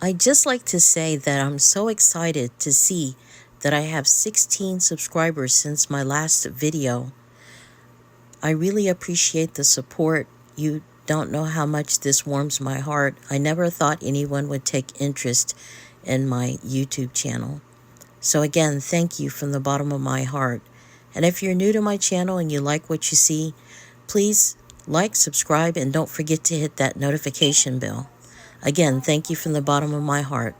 I'd just like to say that I'm so excited to see that I have 16 subscribers since my last video. I really appreciate the support. You don't know how much this warms my heart. I never thought anyone would take interest in my YouTube channel. So again, thank you from the bottom of my heart. And if you're new to my channel and you like what you see, please like, subscribe, and don't forget to hit that notification bell. Again, thank you from the bottom of my heart.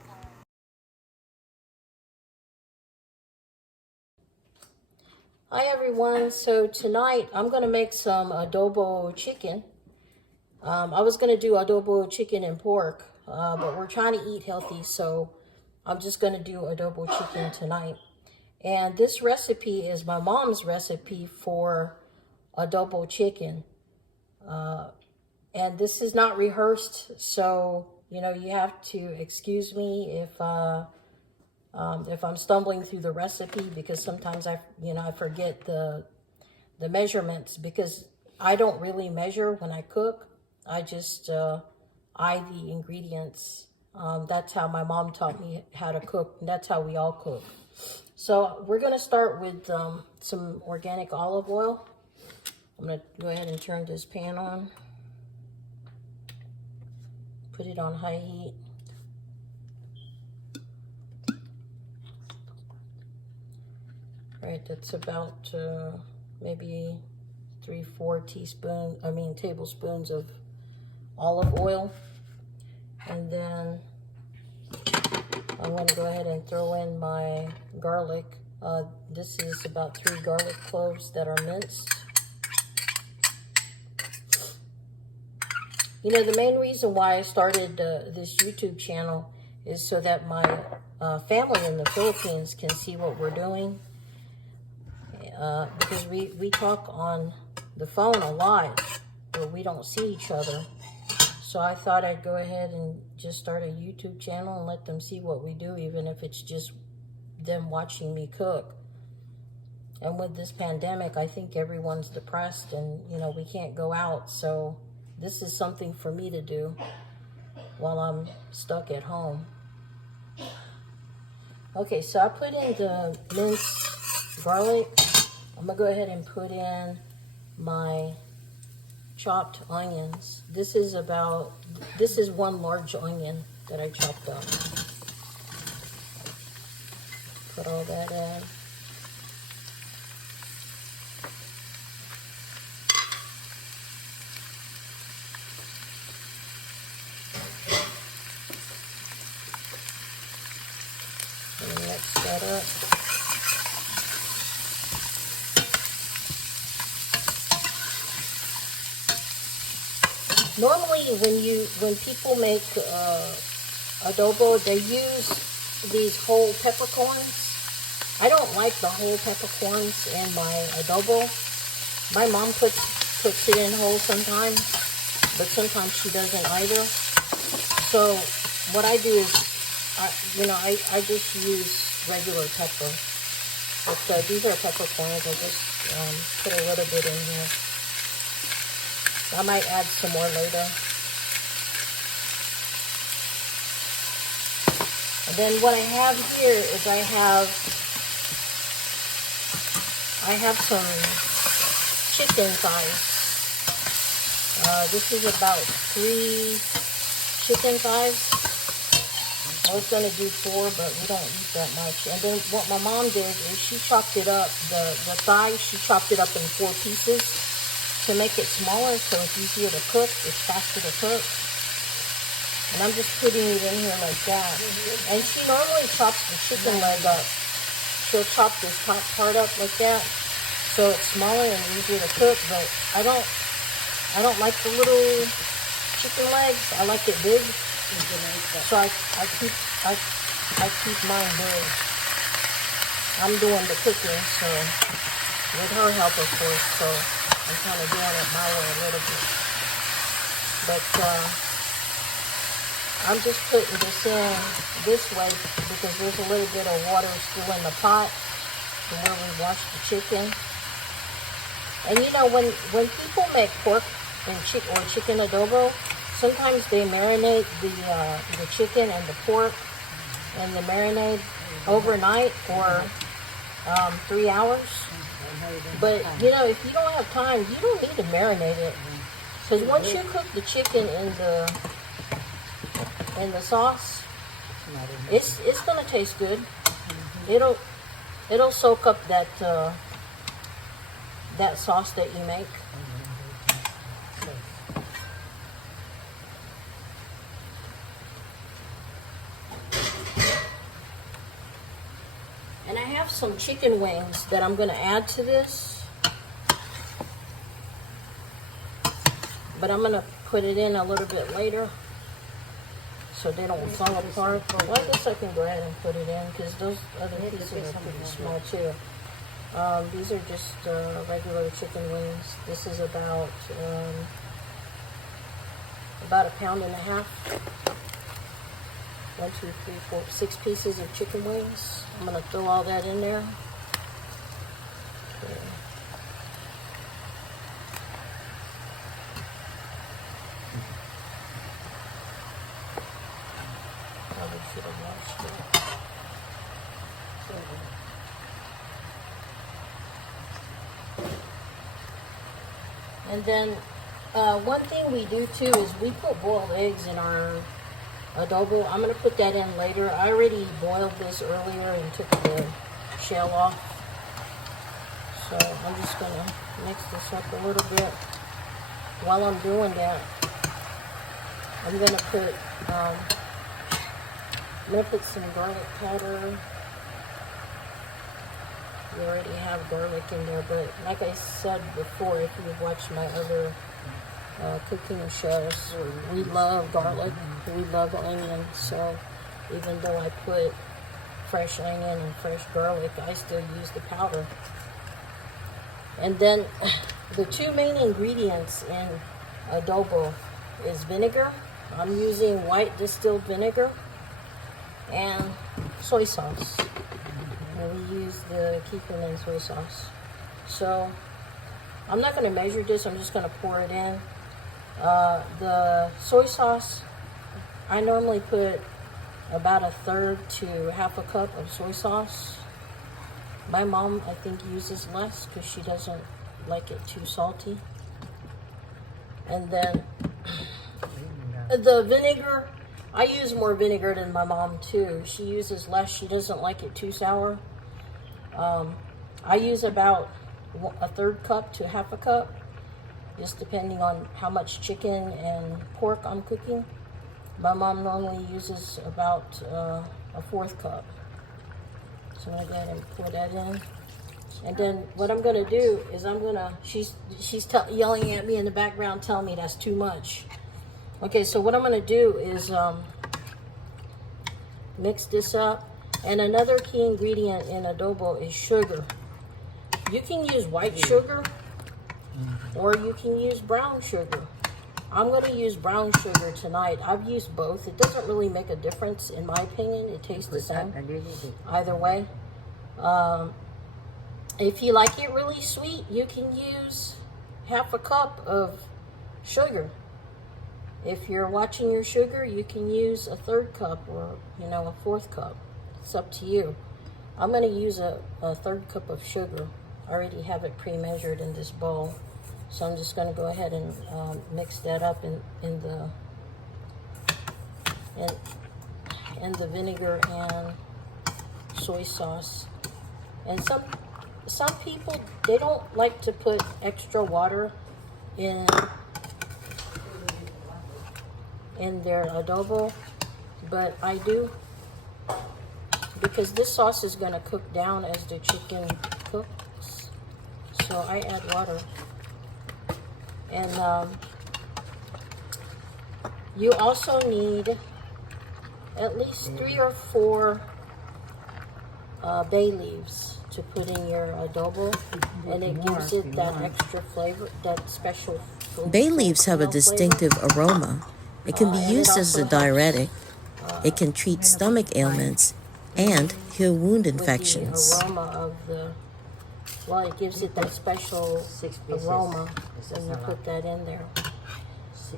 Hi everyone, so tonight I'm going to make some adobo chicken. I was going to do adobo chicken and pork, but we're trying to eat healthy, so I'm just going to do adobo chicken tonight. And this recipe is my mom's recipe for adobo chicken. And this is not rehearsed, so you have to excuse me if I'm stumbling through the recipe, because sometimes I forget the measurements, because I don't really measure when I cook. I just eye the ingredients. That's how my mom taught me how to cook, and that's how we all cook. So we're going to start with some organic olive oil. I'm going to go ahead and turn this pan on. Put it on high heat. Right, that's about maybe 3-4 tablespoons of olive oil. And then I'm going to go ahead and throw in my garlic. This is about 3 garlic cloves that are minced. The main reason why I started this YouTube channel is so that my family in the Philippines can see what we're doing. Because we talk on the phone a lot, but we don't see each other. So I thought I'd go ahead and just start a YouTube channel and let them see what we do, even if it's just them watching me cook. And with this pandemic, I think everyone's depressed and, we can't go out. So this is something for me to do while I'm stuck at home. Okay, so I put in the minced garlic. I'm going to go ahead and put in my chopped onions. This is 1 large onion that I chopped up. Put all that in. And mix that up. Normally, when people make adobo, they use these whole peppercorns. I don't like the whole peppercorns in my adobo. My mom puts it in whole sometimes, but sometimes she doesn't either. So what I do is, I just use regular pepper. But these are peppercorns. I just put a little bit in here. I might add some more later. And then what I have here is I have some chicken thighs. This is about 3 chicken thighs. I was going to do 4, but we don't eat that much. And then what my mom did is she chopped it up, the thighs, she chopped it up in 4 pieces to make it smaller, so it's easier to cook, it's faster to cook. And I'm just putting it in here like that. And she normally chops the chicken leg up. She'll chop this top part up like that, so it's smaller and easier to cook. But I don't like the little chicken legs. I like it big. So I keep mine big. I'm doing the cooking, so with her help, of course. So I'm kind of doing it my way a little bit. But I'm just putting this in this way because there's a little bit of water still in the pot from where we washed the chicken. And when people make pork and chicken adobo, sometimes they marinate the chicken and the pork and the marinade overnight or 3 hours. But you know, if you don't have time, you don't need to marinate it, because once you cook the chicken in the sauce, it's gonna taste good. It'll soak up that that sauce that you make. And I have some chicken wings that I'm going to add to this. But I'm going to put it in a little bit later so they don't fall apart. Well, I guess I can go ahead and put it in because those other pieces are pretty small too. These are just regular chicken wings. This is about 1.5 pounds. 1, 2, 3, 4, 6 pieces of chicken wings. I'm going to throw all that in there. Okay. Probably should have washed it. And then one thing we do too is we put boiled eggs in our adobo. I'm going to put that in later. I already boiled this earlier and took the shell off. So I'm just going to mix this up a little bit. While I'm doing that, I'm going to put some garlic powder. We already have garlic in there, but like I said before, if you've watched my other cooking shows, we love garlic, we love onion, so even though I put fresh onion and fresh garlic, I still use the powder. And then the two main ingredients in adobo is vinegar. I'm using white distilled vinegar and soy sauce. And we use the Kikkoman soy sauce. So I'm not going to measure this, I'm just going to pour it in. The soy sauce, I normally put about 1/3 to 1/2 cup of soy sauce. My mom, I think, uses less because she doesn't like it too salty. And then the vinegar, I use more vinegar than my mom too. She uses less, she doesn't like it too sour. I use about 1/3 cup to 1/2 cup, just depending on how much chicken and pork I'm cooking. My mom normally uses about 1/4 cup. So I'm going to go ahead and pour that in. And then what I'm going to do is she's yelling at me in the background telling me that's too much. Okay, so what I'm going to do is mix this up. And another key ingredient in adobo is sugar. You can use white sugar or you can use brown sugar. I'm going to use brown sugar tonight. I've used both. It doesn't really make a difference in my opinion. It tastes the same either way. If you like it really sweet, you can use 1/2 cup of sugar. If you're watching your sugar, you can use 1/3 cup or 1/4 cup. It's up to you. I'm going to use a 1/3 cup of sugar. I already have it pre-measured in this bowl. So I'm just going to go ahead and mix that up in the vinegar and soy sauce. And some people, they don't like to put extra water in their adobo, but I do, because this sauce is going to cook down as the chicken cooks. So I add water. And you also need at least 3 or 4 bay leaves to put in your adobo, and it gives it that extra flavor, that special flavor. Bay leaves have a distinctive aroma. It can be used as a diuretic. It can treat stomach ailments and heal wound infections. The aroma of it gives it that special aroma when you put that in there.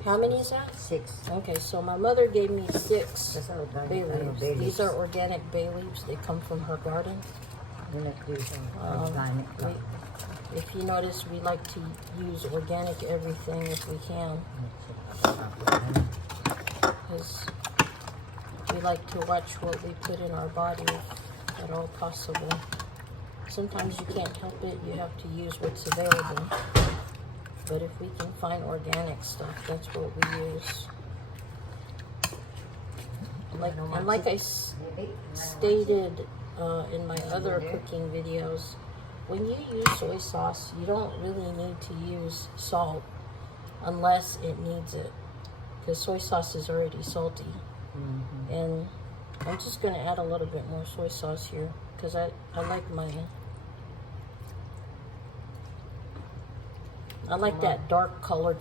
How many is that? 6. Okay, so my mother gave me 6 That's organic. bay Ano, leaves. bay leaves. These are organic bay leaves. They come from her garden. Yun at dito. Organic ka. If you notice, we like to use organic everything if we can. Because we like to watch what we put in our body if at all possible. Sometimes you can't help it. You have to use what's available. But if we can find organic stuff, that's what we use. Like I stated in my other cooking videos, when you use soy sauce, you don't really need to use salt unless it needs it, because soy sauce is already salty. And I'm just going to add a little bit more soy sauce here because I like that dark colored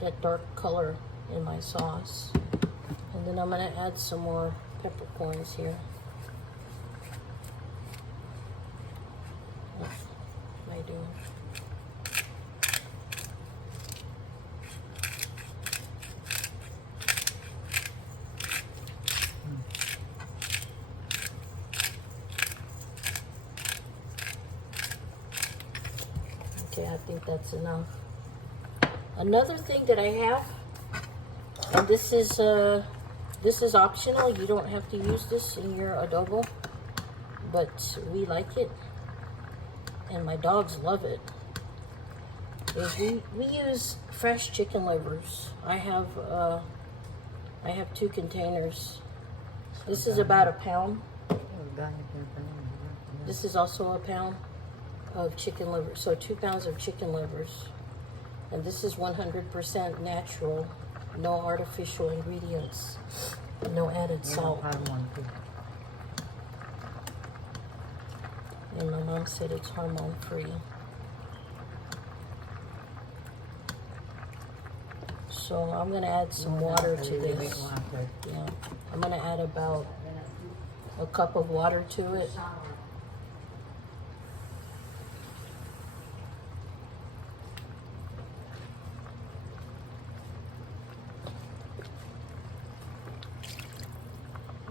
that dark color in my sauce. And then I'm going to add some more peppercorns here. What am I doing? Okay, I think that's enough. Another thing that I have, and this is optional. You don't have to use this in your adobo, but we like it, and my dogs love it. Is we use fresh chicken livers. I have 2 containers. This is about a pound. This is also a pound of chicken liver. So 2 pounds of chicken livers. And this is 100% natural, no artificial ingredients, no added salt. And my mom said it's hormone free. So I'm gonna add some water to this. Yeah, I'm gonna add about a cup of water to it.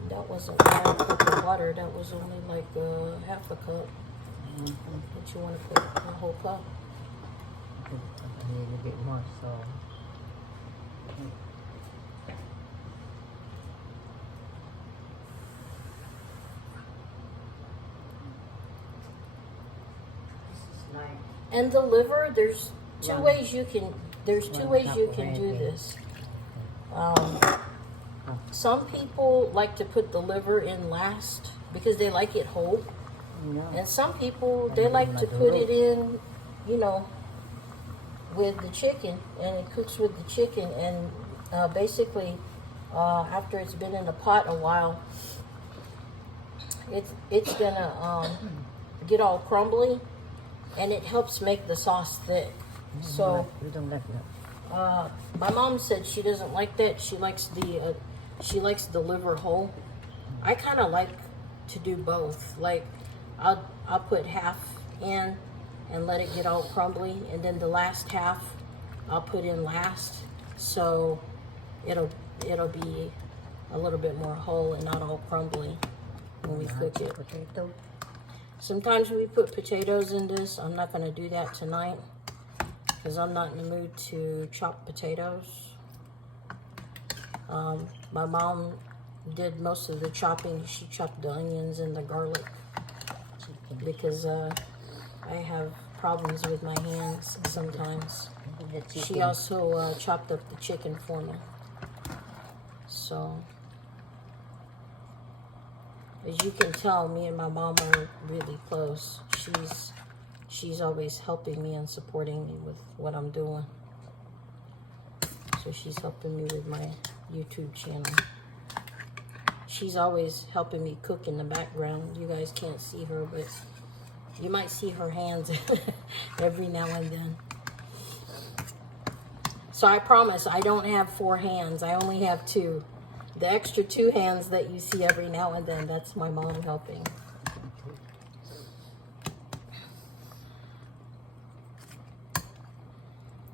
That wasn't a cup of water, that was only like half a cup. But you want to put a whole cup? A little bit more, so. And the liver, there's two ways you can do this. Some people like to put the liver in last because they like it whole. And some people, they like to put it in, with the chicken, and it cooks with the chicken. And basically, after it's been in the pot a while, it's gonna get all crumbly, and it helps make the sauce thick. So We don't like that. my mom said she doesn't like that. She likes the liver whole. I kind of like to do both. Like I'll put half in and let it get all crumbly, and then the last half I'll put in last, so it'll be a little bit more whole and not all crumbly when we cook it. Potato. Sometimes we put potatoes in this. I'm not going to do that tonight because I'm not in the mood to chop potatoes. My mom did most of the chopping. She chopped the onions and the garlic because I have problems with my hands sometimes. She also chopped up the chicken for me. So, as you can tell, me and my mom are really close. She's always helping me and supporting me with what I'm doing. So she's helping me with my YouTube channel. She's always helping me cook in the background. You guys can't see her, but you might see her hands every now and then. So I promise I don't have 4 hands. I only have 2. The extra 2 hands that you see every now and then, that's my mom helping.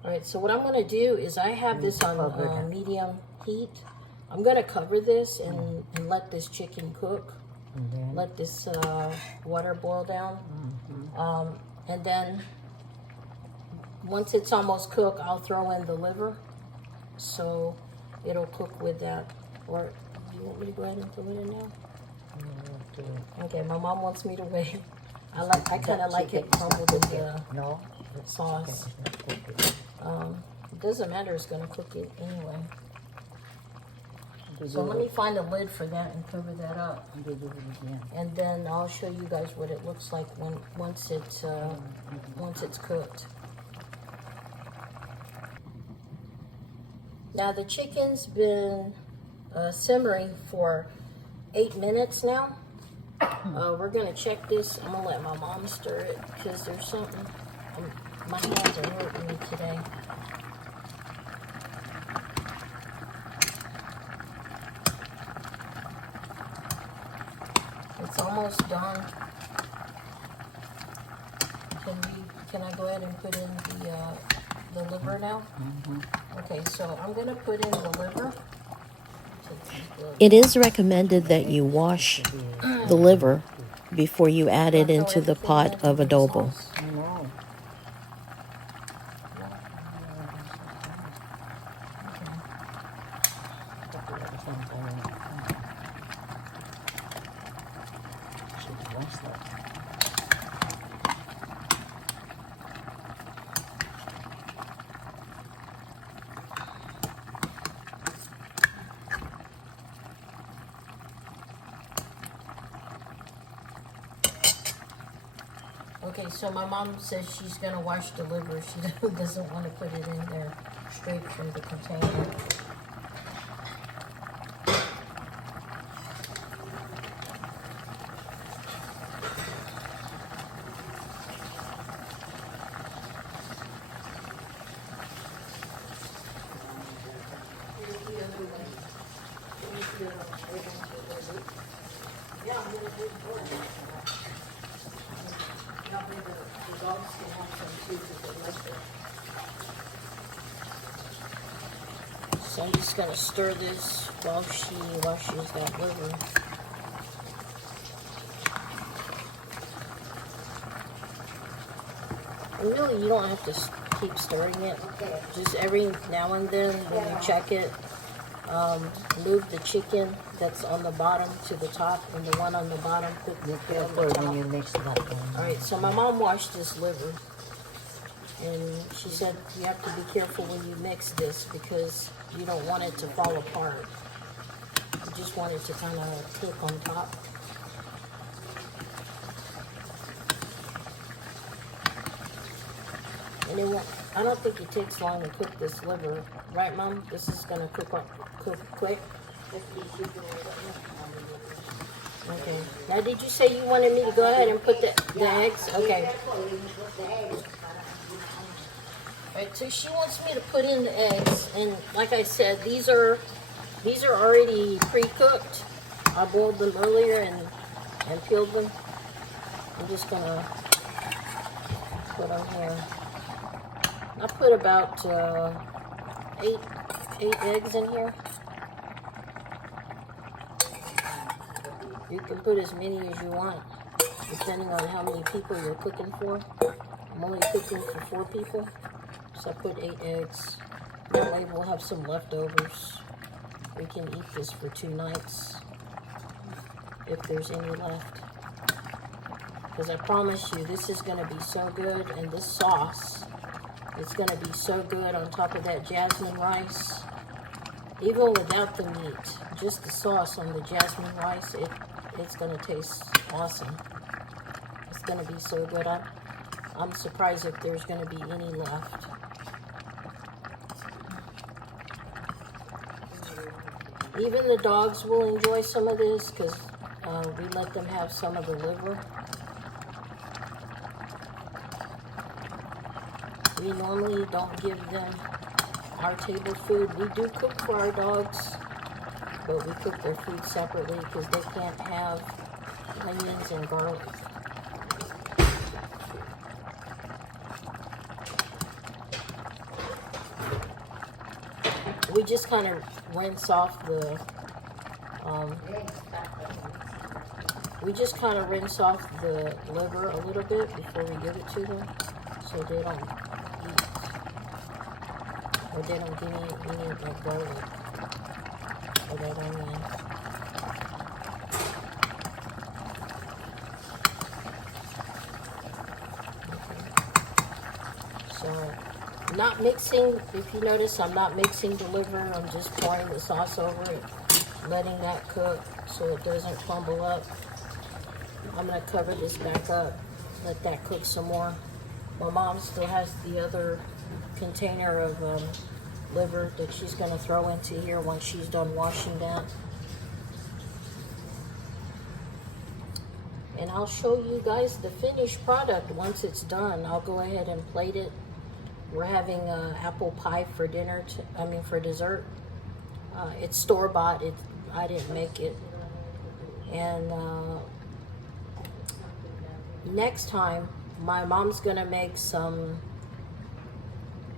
All right, so what I'm going to do is I have this on medium heat. I'm going to cover this and let this chicken cook. And then, Let this water boil down. And then once it's almost cooked, I'll throw in the liver. So it'll cook with that. Or do you want me to go ahead and throw it in now? Okay, my mom wants me to wait. I kind of like it crumbled with the sauce. It doesn't matter, it's gonna cook it anyway. So let me find a lid for that and cover that up. And then I'll show you guys what it looks like once it's cooked. Now the chicken's been simmering for 8 minutes now. We're gonna check this. I'm gonna let my mom stir it because there's something. My hands are hurting me today. It's almost done. Can I go ahead and put in the liver now? Okay, so I'm gonna put in the liver. It is recommended that you wash the liver before you add it into the pot of adobo. Okay, so my mom says she's gonna wash the liver. She doesn't want to put it in there straight from the container. So I'm just gonna stir this while she washes that liver. And really, you don't have to keep stirring it. Just every now and then, when you check it, move the chicken that's on the bottom to the top, and the one on the bottom put on the top. When you mix that. All right, so my mom washed this liver, and she said you have to be careful when you mix this because you don't want it to fall apart. You just want it to kind of cook on top. And it won't, I don't think it takes long to cook this liver, right, Mom? This is gonna cook quick. Okay. Now, did you say you wanted me to go ahead and put the eggs? Okay. Alright, so she wants me to put in the eggs, and like I said, these are already pre-cooked. I boiled them earlier and peeled them. I'm just gonna put them here. I put about eight eggs in here. You can put as many as you want, depending on how many people you're cooking for. I'm only cooking for 4 people. So I put 8 eggs. That way we'll have some leftovers. We can eat this for 2 nights, if there's any left. Because I promise you, this is going to be so good. And this sauce, it's going to be so good on top of that jasmine rice. Even without the meat, just the sauce on the jasmine rice, it's going to taste awesome. It's going to be so good. I'm surprised if there's going to be any left. Even the dogs will enjoy some of this because we let them have some of the liver. We normally don't give them our table food. We do cook for our dogs, but we cook their food separately because they can't have onions and garlic. we just kind of rinse off the, liver a little bit before we give it to them, so they don't eat, or they don't get any like garlic or that onion. So, not mixing, if you notice, I'm not mixing the liver, I'm just pouring the sauce over it, letting that cook so it doesn't crumble up. I'm going to cover this back up, let that cook some more. My mom still has the other container of liver that she's going to throw into here once she's done washing that. And I'll show you guys the finished product once it's done. I'll go ahead and plate it. We're having apple pie for dinner, for dessert. It's store-bought, I didn't make it. And next time, my mom's gonna make some,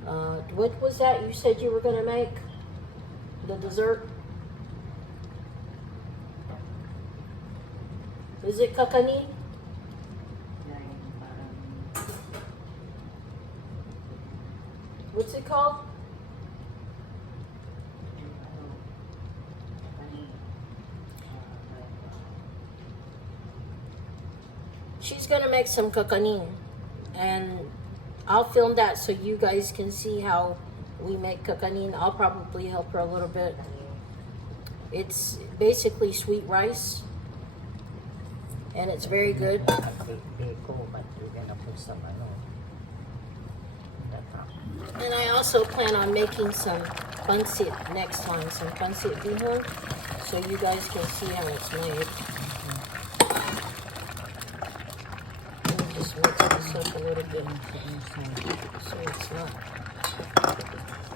what was that you said you were gonna make? The dessert? Is it kakanin? What's it called? She's gonna make some kakanin, and I'll film that so you guys can see how we make kakanin. I'll probably help her a little bit. It's basically sweet rice, and it's very good. And I also plan on making some pancit next time, some pancit bihon, so you guys can see how it's made. Let me just mix this up a little bit so it's not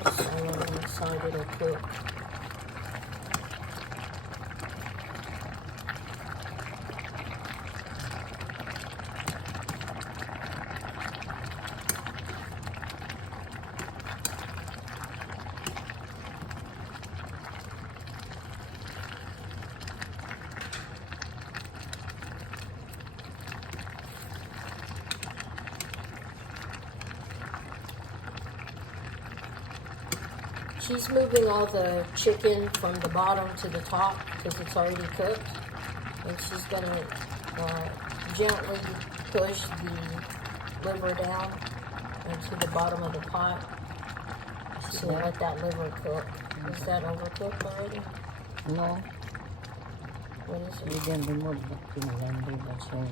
all on one side, it'll cook. She's moving all the chicken from the bottom to the top because it's already cooked. And she's going to gently push the liver down into the bottom of the pot. So let that liver cook. Is that overcooked already? No. What is it? You can remove the pinaganda, that's all.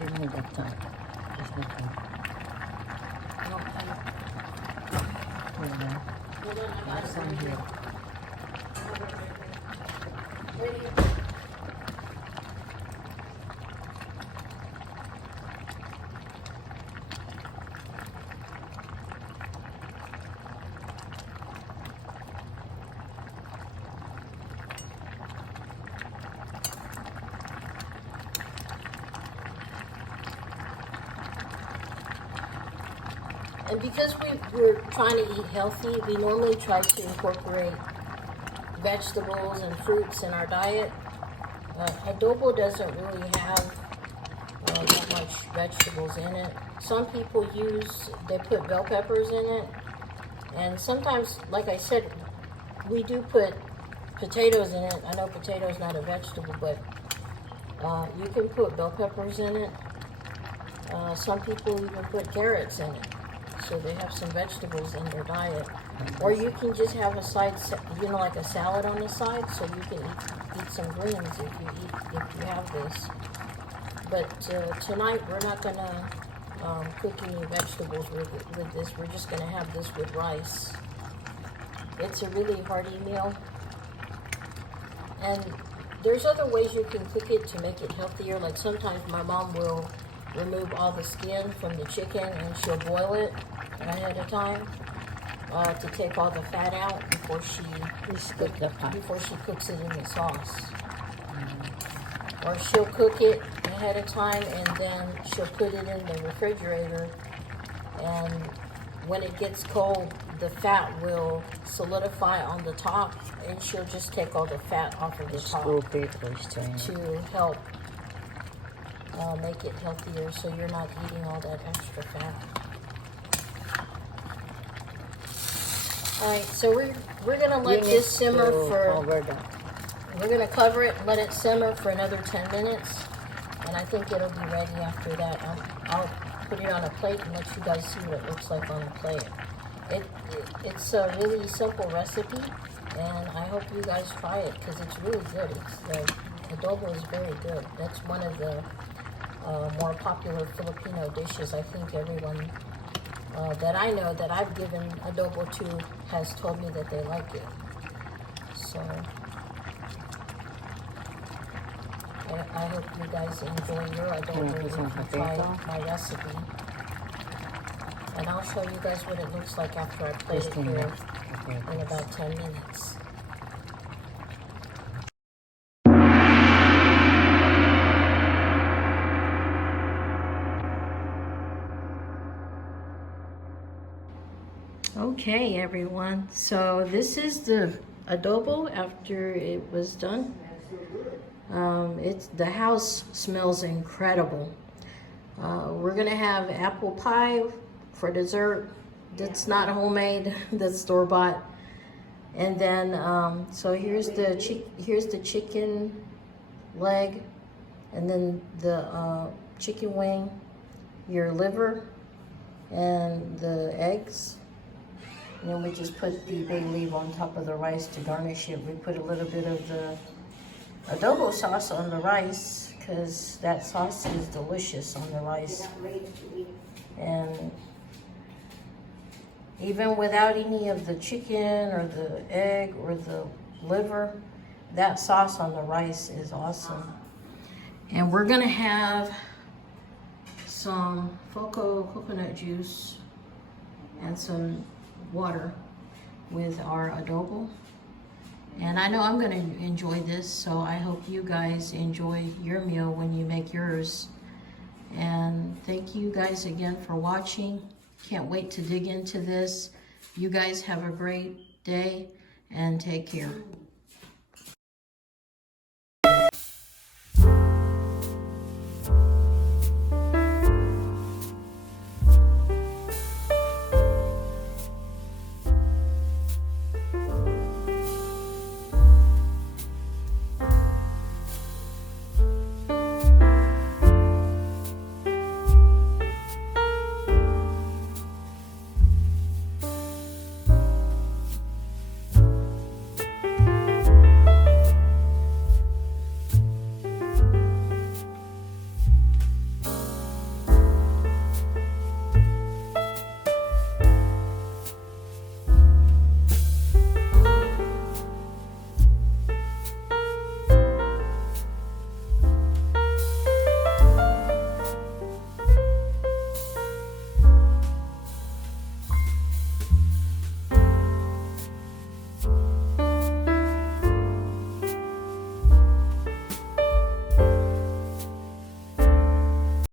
Remove that time. Just that time. Hold on. Hold on, I got There's it some right here. here. Ready? And because we're trying to eat healthy, we normally try to incorporate vegetables and fruits in our diet. Adobo doesn't really have that much vegetables in it. Some people they put bell peppers in it. And sometimes, like I said, we do put potatoes in it. I know potatoes not a vegetable, but you can put bell peppers in it. Some people even put carrots in it, so they have some vegetables in their diet. Or you can just have a side, like a salad on the side, so you can eat some greens if you have this. But tonight we're not gonna cook any vegetables with this. We're just gonna have this with rice. It's a really hearty meal, and there's other ways you can cook it to make it healthier. Like sometimes my mom will remove all the skin from the chicken and she'll boil it ahead of time. to take all the fat out before she cooks it in the sauce. Or she'll cook it ahead of time and then she'll put it in the refrigerator, and when it gets cold, the fat will solidify on the top, and she'll just take all the fat off of the top to help make it healthier, so you're not eating all that extra fat. All right, so we're gonna let this simmer for. We're gonna cover it and let it simmer for another 10 minutes, and I think it'll be ready after that. I'll put it on a plate and let you guys see what it looks like on the plate. It's a really simple recipe, and I hope you guys try it because it's really good. The adobo is very good. That's one of the more popular Filipino dishes. I think everyone that I know that I've given adobo to has told me that they like it. So I hope you guys enjoy your adobo if you try my recipe. And I'll show you guys what it looks like after I plate it here in about 10 minutes. Okay, everyone. So this is the adobo after it was done. The house smells incredible. We're gonna have apple pie for dessert. That's not homemade. That's store-bought. And then so here's the chicken leg, and then the chicken wing, your liver, and the eggs. And then we just put the bay leaf on top of the rice to garnish it. We put a little bit of the adobo sauce on the rice because that sauce is delicious on the rice. And even without any of the chicken or the egg or the liver, that sauce on the rice is awesome. And we're gonna have some Foco coconut juice and some water with our adobo. And I know I'm going to enjoy this, so I hope you guys enjoy your meal when you make yours. And thank you guys again for watching. Can't wait to dig into this. You guys have a great day and take care.